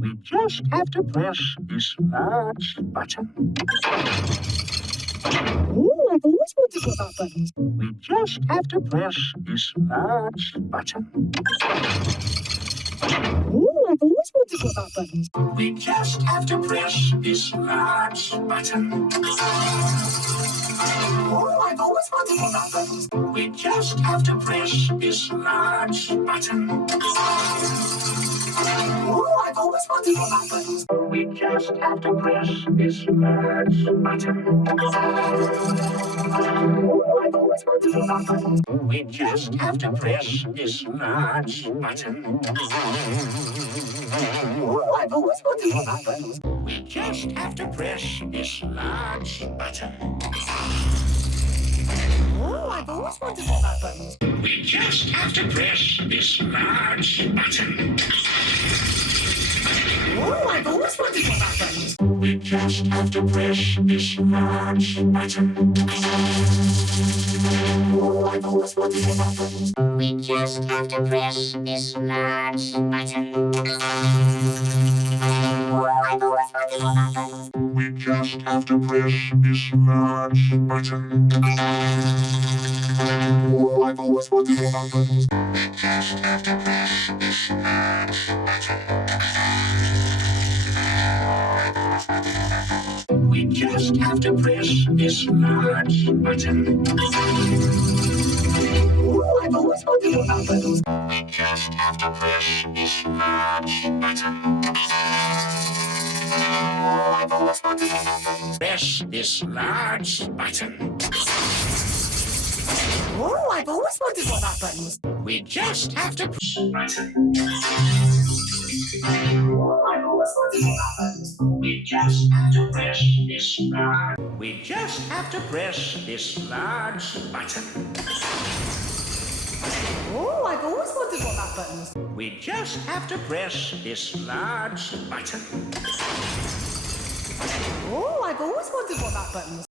We just have to press this large button. Oh, I've always wanted one of that buttons. We just have to press this large button. Oh, I've always wanted one of that buttons. We just have to press this large button. Oh, I've always wanted one of that buttons. We just have to press this large button. Oh, I've always wanted one of that buttons. We just have to press this large button. Oh, I've always wanted one of that buttons. We just have to press this large button. Oh, I've always wanted one of that buttons. We just have to press this large button. Oh, I've always wanted one of that buttons. We just have to press this large button. Oh, I've always wanted one of that buttons. We just have to press this large button. Oh, I've always wanted one of that buttons. We just have to press this large button. Oh, I've always wanted one of that buttons. We just have to press this large button. Oh, I've always wanted one of that buttons. We just have to press this large button. Oh, I've always wanted one of that buttons. We just have to press this large button. Oh, I've always wanted one of that buttons. Press this large button. Oh, I've always wanted one of that buttons. We just have to press button. Oh, I've always wanted one of that buttons. We just have to press this large. We just have to press this large button. Oh, I've always wanted one of that buttons. We just have to press this large button. Oh, I've always wanted one of that buttons.